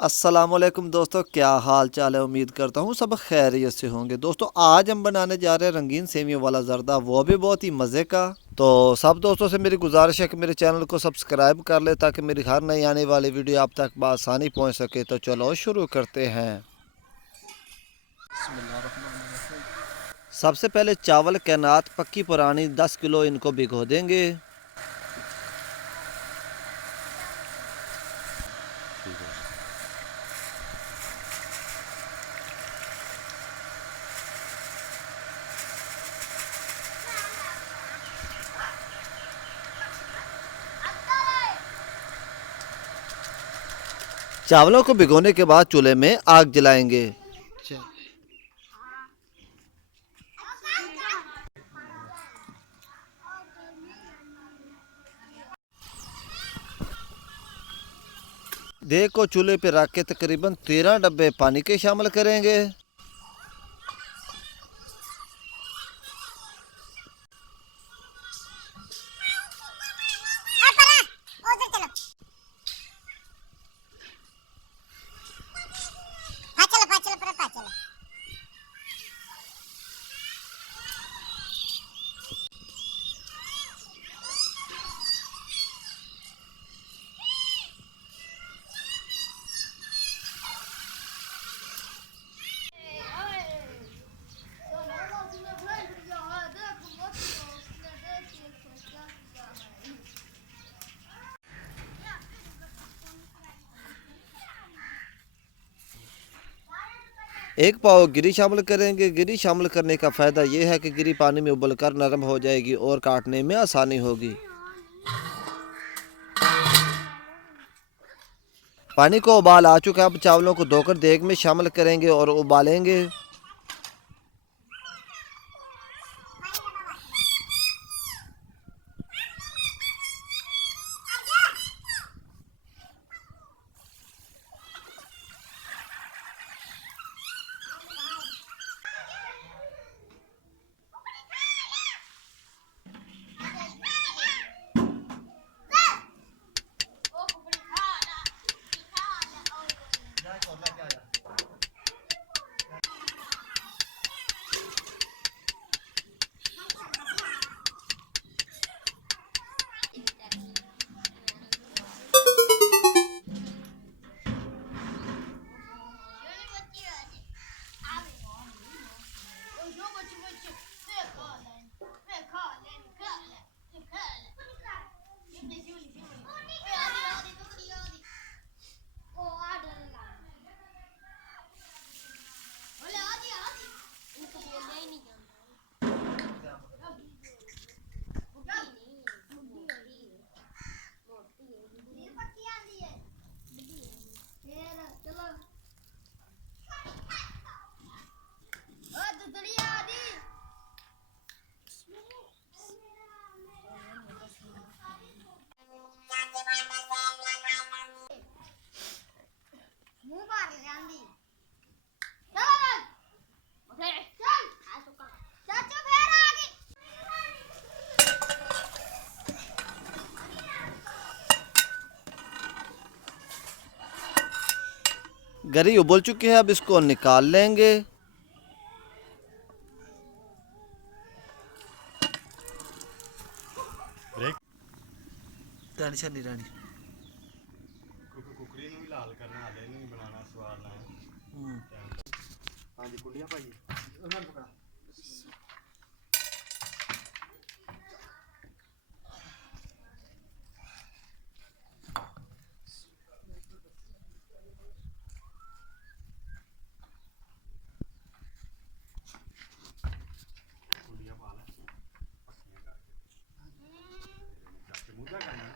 अस्सलामुअलैकुम दोस्तों, क्या हाल चाल है। उम्मीद करता हूँ सब खैरियत से होंगे। दोस्तों आज हम बनाने जा रहे हैं रंगीन सेमियों वाला जर्दा, वो भी बहुत ही मज़े का। तो सब दोस्तों से मेरी गुजारिश है कि मेरे चैनल को सब्सक्राइब कर ले ताकि मेरी हर नई आने वाली वीडियो आप तक बआसानी पहुँच सके। तो चलो शुरू करते हैं। सबसे पहले चावल कैनात पक्की पुरानी 10 किलो इनको भिगो देंगे। चावलों को भिगोने के बाद चूल्हे में आग जलाएंगे। देग को चूल्हे पर रख के तकरीबन 13 डब्बे पानी के शामिल करेंगे। एक पाव गिरी शामिल करेंगे। गिरी शामिल करने का फ़ायदा यह है कि गिरी पानी में उबलकर नरम हो जाएगी और काटने में आसानी होगी। पानी को उबाल आ चुका है। अब चावलों को धोकर देग में शामिल करेंगे और उबालेंगे। गरी उबल चुकी है, अब इसको निकाल लेंगे। टेंशन नहीं रहनी। कुकरी ਨੂੰ ਵੀ ਲਾਲ ਕਰਨਾ ਹਾਲੇ ਨੂੰ ਹੀ ਬਣਾਉਣਾ ਸਵਾਦ ਨਾਲ। ਹਾਂਜੀ ਕੁੰਡੀਆਂ ਭਾਈ ਉਹਨਾਂ ਨੂੰ ਪਕੜਾ। ਕੁੰਡੀਆਂ ਪਾ ਲੈ ਪੱਕੀਆਂ ਕਰਕੇ ਚੱਕ ਕੇ ਮੁੱਦਾ ਕਰਨਾ।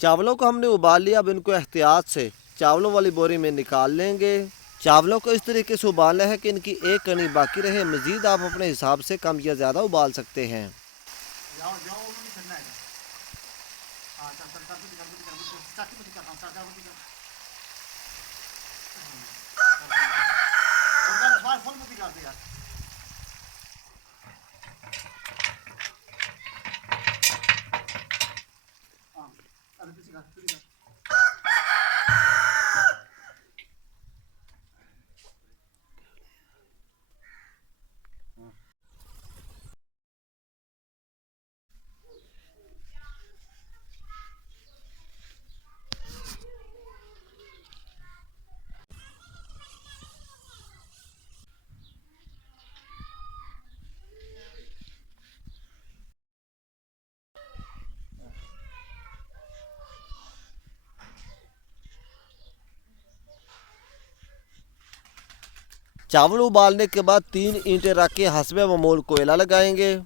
चावलों को हमने उबाल लिया। अब इनको एहतियात से चावलों वाली बोरी में निकाल लेंगे। चावलों को इस तरीके से उबालना है कि इनकी एक कणी बाकी रहे। मज़ीद आप अपने हिसाब से कम या ज़्यादा उबाल सकते हैं। चावल उबालने के बाद 3 ईंटें रख के हस्बे मामूल कोयला लगाएंगे।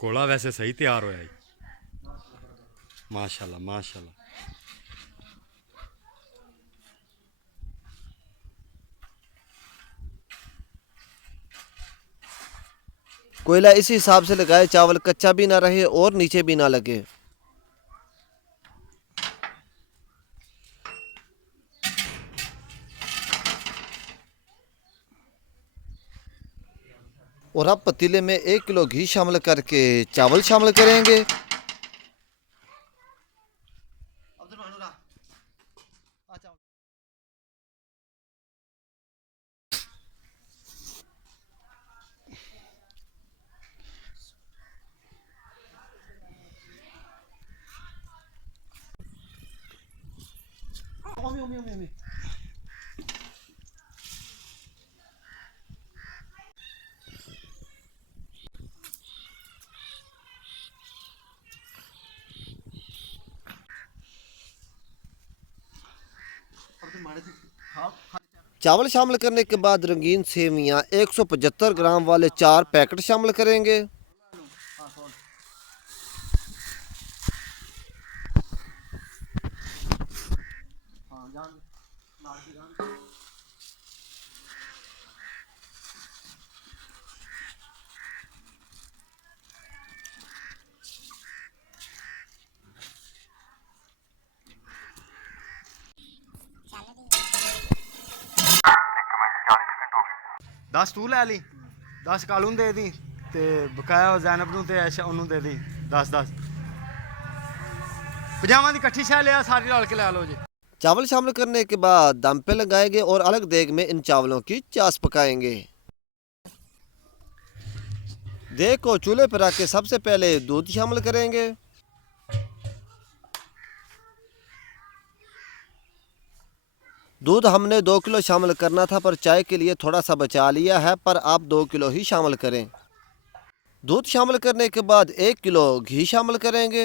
कोला वैसे सही तैयार होया जी। माशाल्लाह माशाल्लाह। कोयला इसी हिसाब से लगाए चावल कच्चा भी ना रहे और नीचे भी ना लगे। और अब पतीले में 1 किलो घी शामिल करके चावल शामिल करेंगे। चावल शामिल करने के बाद रंगीन सेवियां 175 ग्राम वाले 4 पैकेट शामिल करेंगे। दस तू लै ली, 10 कालू दे दी ते बकाया जैनब नूं ते ओनू दे दी 10 पजामा दी कट्ठी शै लिया सारी रल के लै लो जी। चावल शामिल करने के बाद दम पे लगाएंगे और अलग देग में इन चावलों की चास पकाएंगे। देग को चूल्हे पर रख के सबसे पहले दूध शामिल करेंगे। दूध हमने 2 किलो शामिल करना था पर चाय के लिए थोड़ा सा बचा लिया है, पर आप 2 किलो ही शामिल करें। दूध शामिल करने के बाद 1 किलो घी शामिल करेंगे।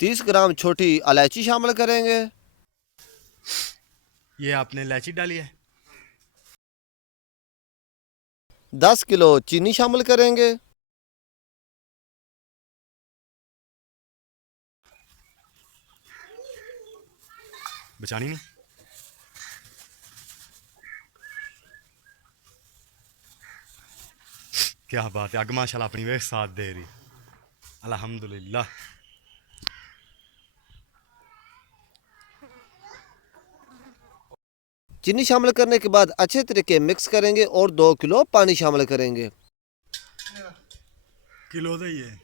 तीस ग्राम छोटी इलायची शामिल करेंगे। ये आपने इलायची डाली है। 10 किलो चीनी शामिल करेंगे। बचानी नहीं। क्या बात है, अग माशाल्लाह अपनी वेख साथ दे रही। अल्हम्दुलिल्लाह। चीनी शामिल करने के बाद अच्छे तरीके मिक्स करेंगे और 2 किलो पानी शामिल करेंगे। किलो का ही है।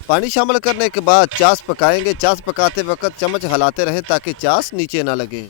पानी शामिल करने के बाद चास पकाएंगे। चास पकाते वक्त चम्मच हिलाते रहें ताकि चास नीचे ना लगे।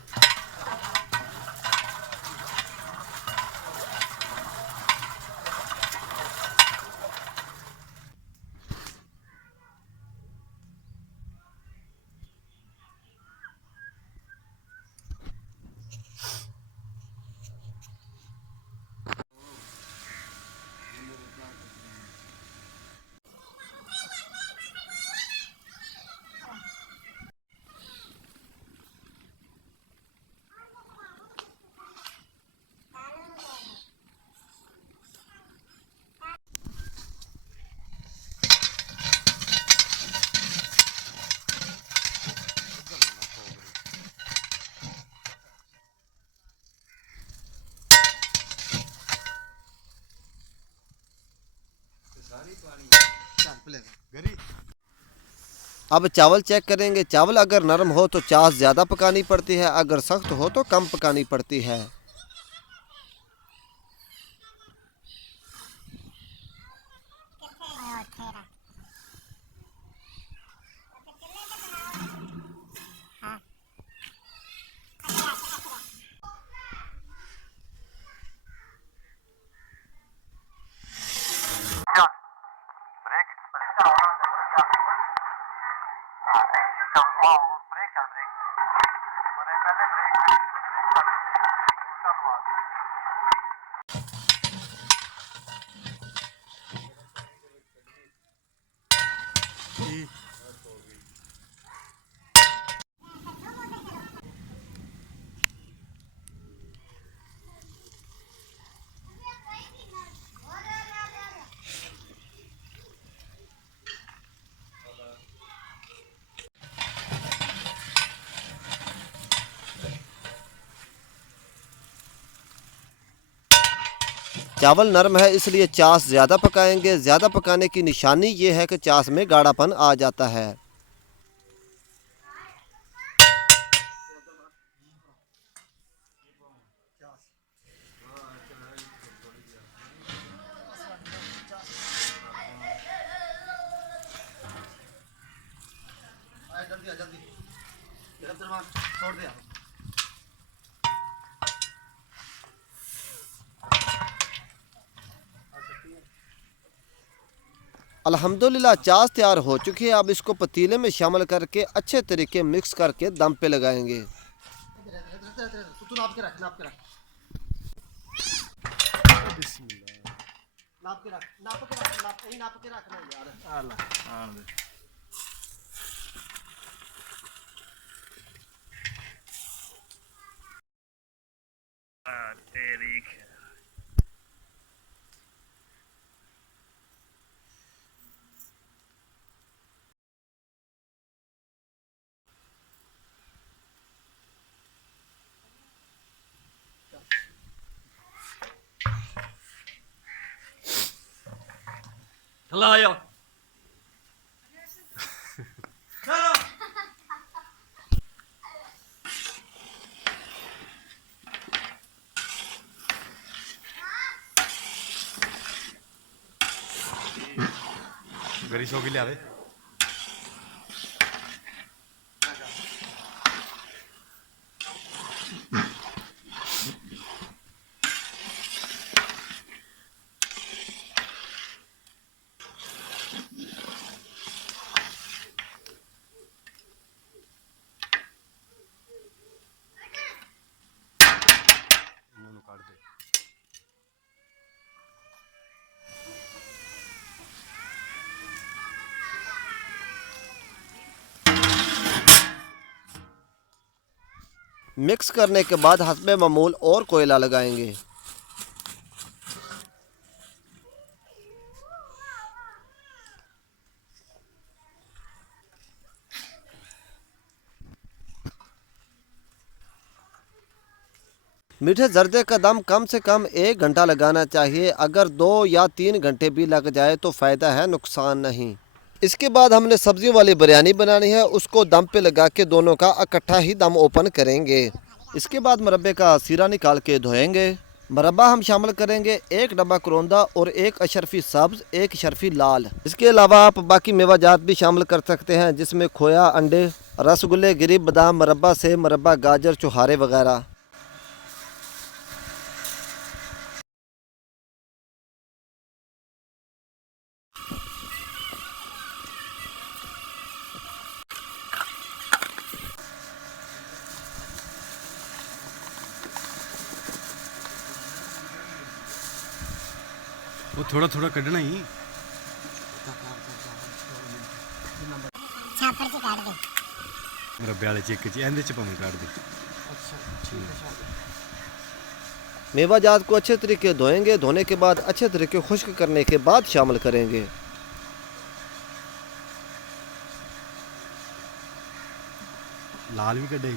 अब चावल चेक करेंगे। चावल अगर नरम हो तो चास ज़्यादा पकानी पड़ती है, अगर सख्त हो तो कम पकानी पड़ती है। चावल नरम है इसलिए चास ज़्यादा पकाएंगे। ज़्यादा पकाने की निशानी ये है कि चास में गाढ़ापन आ जाता है। अल्हम्दुलिल्लाह चास तैयार हो चुकी है। अब इसको पतीले में शामिल करके अच्छे तरीके मिक्स करके दम पे लगाएंगे। लाया गरी सो के लियावे इन्होंने काट दे। मिक्स करने के बाद हस्बे मामूल और कोयला लगाएंगे। मीठे जर्दे का दम कम से कम 1 घंटा लगाना चाहिए। अगर 2 या 3 घंटे भी लग जाए तो फ़ायदा है, नुकसान नहीं। इसके बाद हमने सब्जियों वाली बिरयानी बनानी है। उसको दम पे लगा के दोनों का इकट्ठा ही दम ओपन करेंगे। इसके बाद मुरब्बे का सीरा निकाल के धोएंगे। मरबा हम शामिल करेंगे 1 डब्बा करौंदा और 1 अशरफी सब्ज़, 1 अशरफी लाल। इसके अलावा आप बाकी मेवाजात भी शामिल कर सकते हैं, जिसमें खोया, अंडे, रसगुल्ले, गिरी बादाम, मरबा सेब, मरबा गाजर, चुहारे वगैरह। वो थोड़ा थोड़ा कढ़ना ही छापर से काट दे। मरबे वाले च एक एंदे च भावें काट दे। मेवाजात को अच्छे तरीके धोएंगे। धोने के बाद अच्छे तरीके खुश्क करने के बाद शामिल करेंगे। लाल भी कढ़े।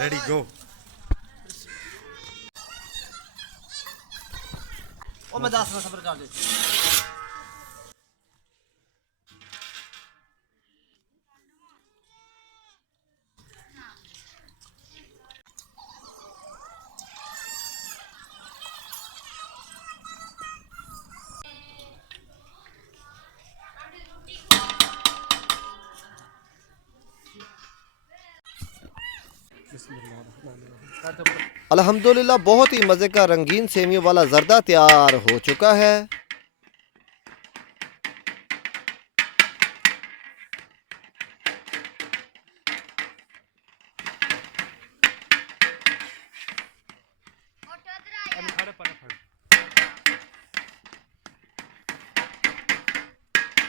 Ready, go. और मैं 10 मिनट सब्र कर देती हूँ। अल्हम्दुलिल्लाह बहुत ही मज़े का रंगीन सेवियों वाला ज़र्दा तैयार हो चुका है।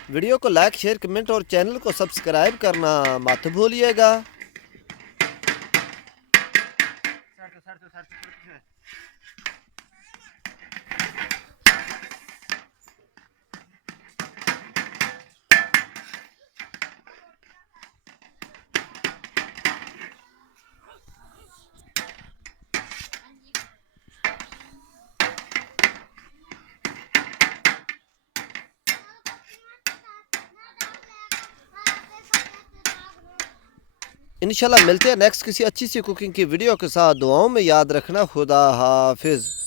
वीडियो को लाइक, शेयर, कमेंट और चैनल को सब्सक्राइब करना मत भूलिएगा। इंशाल्लाह मिलते हैं नेक्स्ट किसी अच्छी सी कुकिंग की वीडियो के साथ। दुआओं में याद रखना। खुदा हाफिज़।